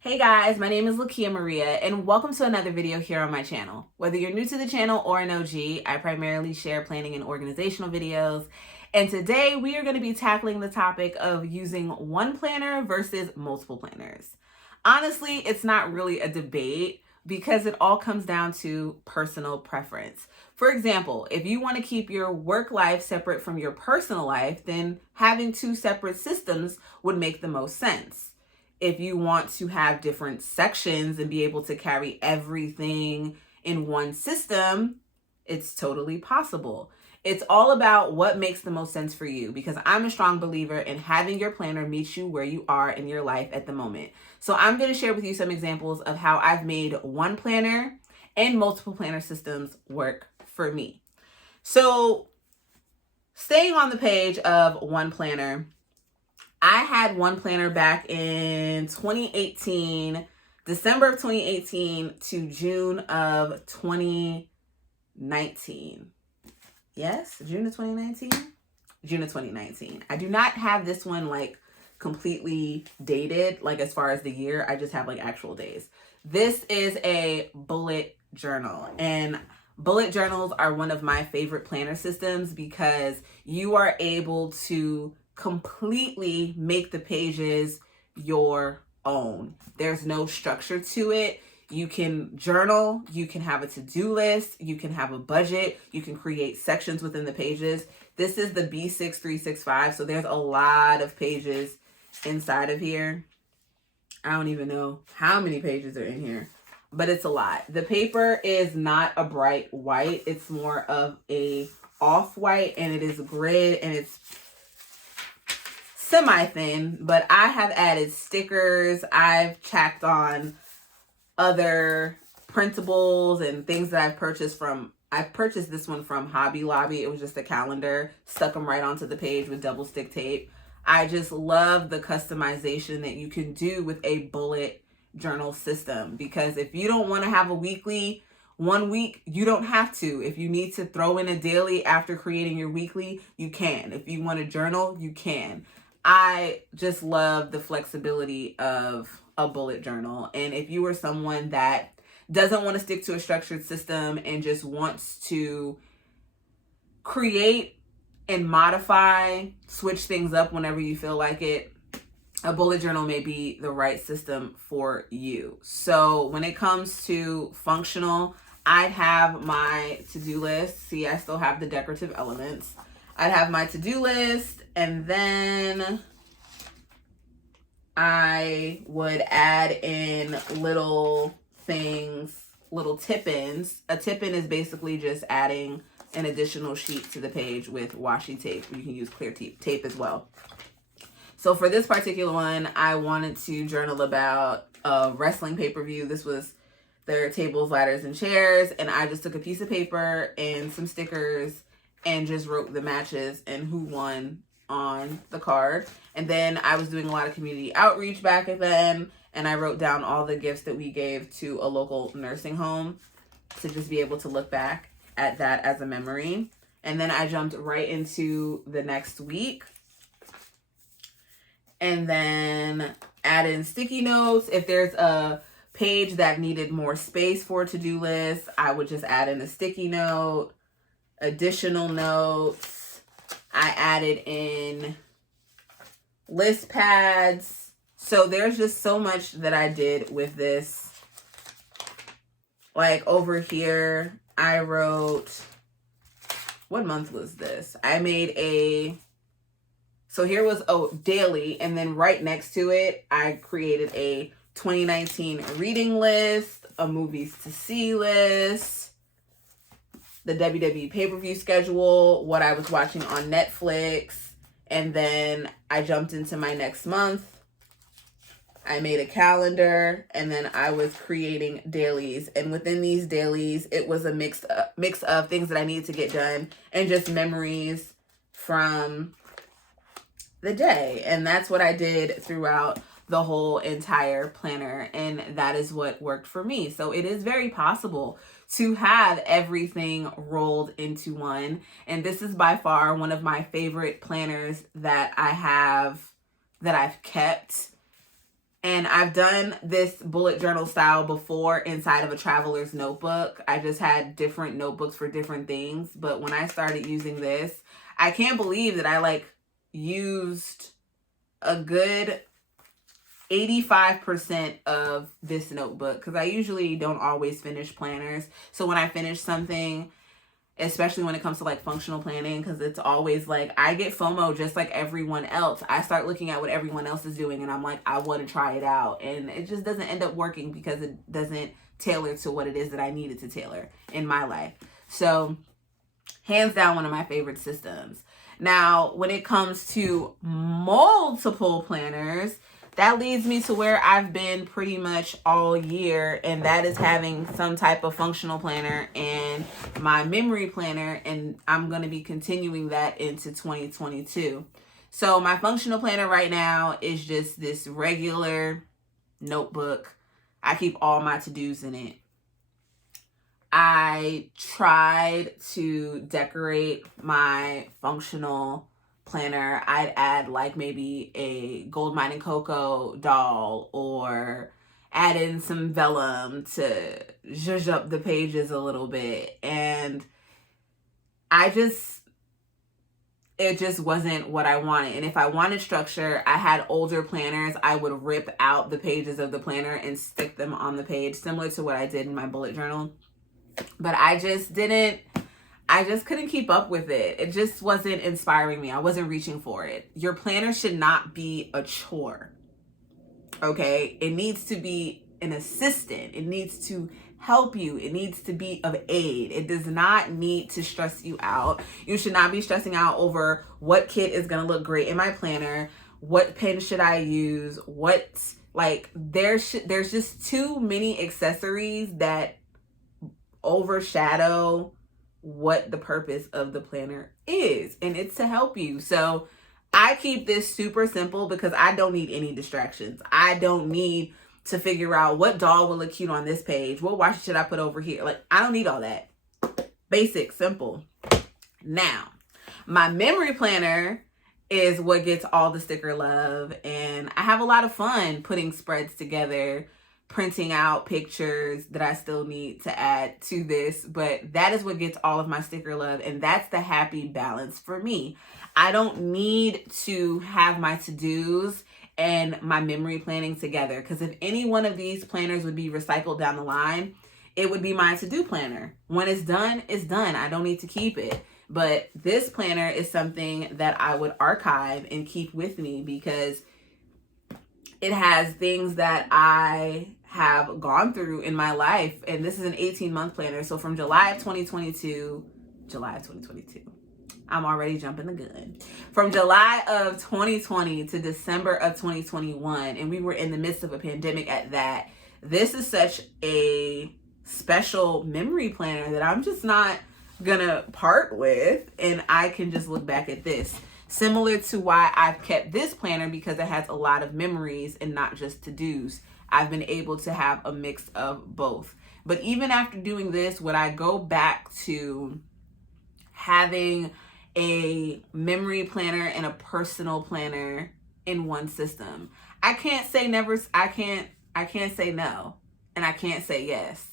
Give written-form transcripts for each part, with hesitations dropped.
Hey guys, my name is Lakia Maria and welcome to another video here on my channel. Whether you're new to the channel or an OG, I primarily share planning and organizational videos. And today we are going to be tackling the topic of using one planner versus multiple planners. Honestly, it's not really a debate because it all comes down to personal preference. For example, if you want to keep your work life separate from your personal life, then having two separate systems would make the most sense. If you want to have different sections and be able to carry everything in one system, it's totally possible. It's all about what makes the most sense for you, because I'm a strong believer in having your planner meet you where you are in your life at the moment. So I'm going to share with you some examples of how I've made one planner and multiple planner systems work for me. So staying on the page of one planner, I had one planner back in 2018, December of 2018 to June of 2019. Yes, June of 2019? June of 2019. I do not have this one like completely dated, like as far as the year. I just have like actual days. This is a bullet journal, and bullet journals are one of my favorite planner systems because you are able to completely make the pages your own. There's no structure to it. You can journal, you can have a to-do list, you can have a budget, you can create sections within the pages. This is the B6365, so there's a lot of pages inside of here. I don't even know how many pages are in here, but it's a lot. The paper is not a bright white, it's more of a off-white, and it is grid, and it's semi-thin, but I have added stickers. I've tacked on other printables and things that I purchased this one from Hobby Lobby. It was just a calendar, stuck them right onto the page with double stick tape. I just love the customization that you can do with a bullet journal system, because if you don't want to have a weekly, 1 week, you don't have to. If you need to throw in a daily after creating your weekly, you can. If you want to journal, you can. I just love the flexibility of a bullet journal. And if you are someone that doesn't want to stick to a structured system and just wants to create and modify, switch things up whenever you feel like it, a bullet journal may be the right system for you. So when it comes to functional, I'd have my to-do list. See, I still have the decorative elements. I'd have my to-do list, and then I would add in little things, little tip-ins. A tip-in is basically just adding an additional sheet to the page with washi tape. You can use clear tape as well. So for this particular one, I wanted to journal about a wrestling pay-per-view. This was their tables, ladders, and chairs, and I just took a piece of paper and some stickers and just wrote the matches and who won on the card. And then I was doing a lot of community outreach back then, and I wrote down all the gifts that we gave to a local nursing home to just be able to look back at that as a memory. And then I jumped right into the next week and then add in sticky notes. If there's a page that needed more space for a to-do list, I would just add in a sticky note. Additional notes, I added in list pads. So there's just so much that I did with this. Like over here, I wrote, what month was this? I made so here was daily, and then right next to it, I created a 2019 reading list, a movies to see list, the WWE pay-per-view schedule, what I was watching on Netflix, and then I jumped into my next month. I made a calendar, and then I was creating dailies. And within these dailies, it was a mix of things that I needed to get done and just memories from the day. And that's what I did throughout the whole entire planner, and that is what worked for me. So it is very possible to have everything rolled into one, and this is by far one of my favorite planners that I've kept. And I've done this bullet journal style before inside of a traveler's notebook. I just had different notebooks for different things. But when I started using this, I can't believe that I like used a good 85% of this notebook, because I usually don't always finish planners. So when I finish something, especially when it comes to like functional planning, because it's always like I get FOMO just like everyone else. I start looking at what everyone else is doing and I'm like, I want to try it out, and it just doesn't end up working because it doesn't tailor to what it is that I needed to tailor in my life. So hands down, one of my favorite systems. Now when it comes to multiple planners, that leads me to where I've been pretty much all year, and that is having some type of functional planner and my memory planner, and I'm going to be continuing that into 2022. So my functional planner right now is just this regular notebook. I keep all my to-dos in it. I tried to decorate my functional planner. I'd add like maybe a gold mining cocoa doll, or add in some vellum to zhuzh up the pages a little bit. And it just wasn't what I wanted. And if I wanted structure, I had older planners. I would rip out the pages of the planner and stick them on the page, similar to what I did in my bullet journal. But I just couldn't keep up with it. It just wasn't inspiring me. I wasn't reaching for it. Your planner should not be a chore, okay? It needs to be an assistant. It needs to help you. It needs to be of aid. It does not need to stress you out. You should not be stressing out over what kit is going to look great in my planner. What pen should I use? There's just too many accessories that overshadow what the purpose of the planner is, and it's to help you. So I keep this super simple because I don't need any distractions. I don't need to figure out what doll will look cute on this page, what washi should I put over here. Like, I don't need all that. Basic, simple. Now, my memory planner is what gets all the sticker love, and I have a lot of fun putting spreads together, printing out pictures that I still need to add to this, but that is what gets all of my sticker love, and that's the happy balance for me. I don't need to have my to-dos and my memory planning together, because if any one of these planners would be recycled down the line, it would be my to-do planner. When it's done, it's done. I don't need to keep it. But this planner is something that I would archive and keep with me, because it has things that I have gone through in my life. And this is an 18-month planner. So from July of 2022, I'm already jumping the gun. From July of 2020 to December of 2021, and we were in the midst of a pandemic at that, this is such a special memory planner that I'm just not gonna part with, and I can just look back at this. Similar to why I've kept this planner, because it has a lot of memories and not just to-dos. I've been able to have a mix of both. But even after doing this, would I go back to having a memory planner and a personal planner in one system? I can't say never. I can't say no, and I can't say yes,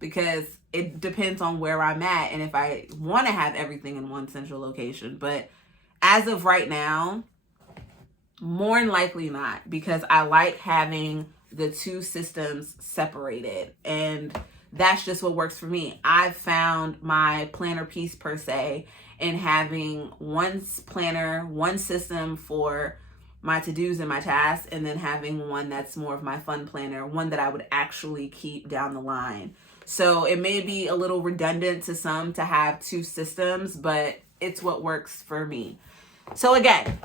because it depends on where I'm at and if I want to have everything in one central location. But as of right now, more than likely not, because I like having the two systems separated, and that's just what works for me. I've found my planner piece, per se, in having one planner, one system for my to-dos and my tasks, and then having one that's more of my fun planner, one that I would actually keep down the line. So it may be a little redundant to some to have two systems, but it's what works for me. So again,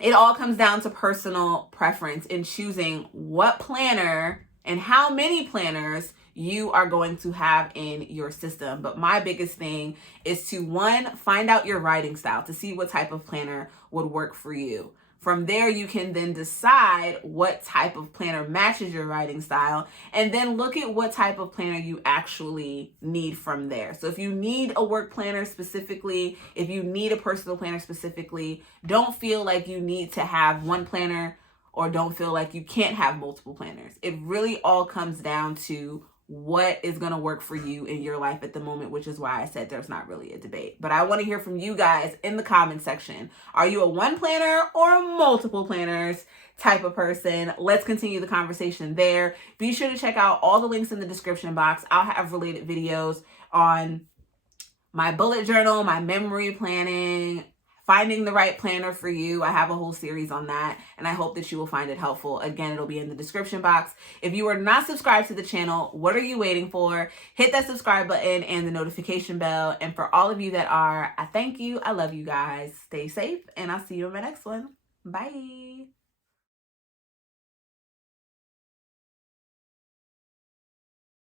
it all comes down to personal preference in choosing what planner and how many planners you are going to have in your system. But my biggest thing is to, one, find out your writing style to see what type of planner would work for you. From there, you can then decide what type of planner matches your writing style, and then look at what type of planner you actually need from there. So if you need a work planner specifically, if you need a personal planner specifically, don't feel like you need to have one planner or don't feel like you can't have multiple planners. It really all comes down to what is going to work for you in your life at the moment, which is why I said there's not really a debate. But I want to hear from you guys in the comment section. Are you a one planner or a multiple planners type of person? Let's continue the conversation there. Be sure to check out all the links in the description box. I'll have related videos on my bullet journal, my memory planning, finding the right planner for you. I have a whole series on that, and I hope that you will find it helpful. Again, it'll be in the description box. If you are not subscribed to the channel, what are you waiting for? Hit that subscribe button and the notification bell. And for all of you that are, I thank you. I love you guys. Stay safe, and I'll see you in my next one. Bye.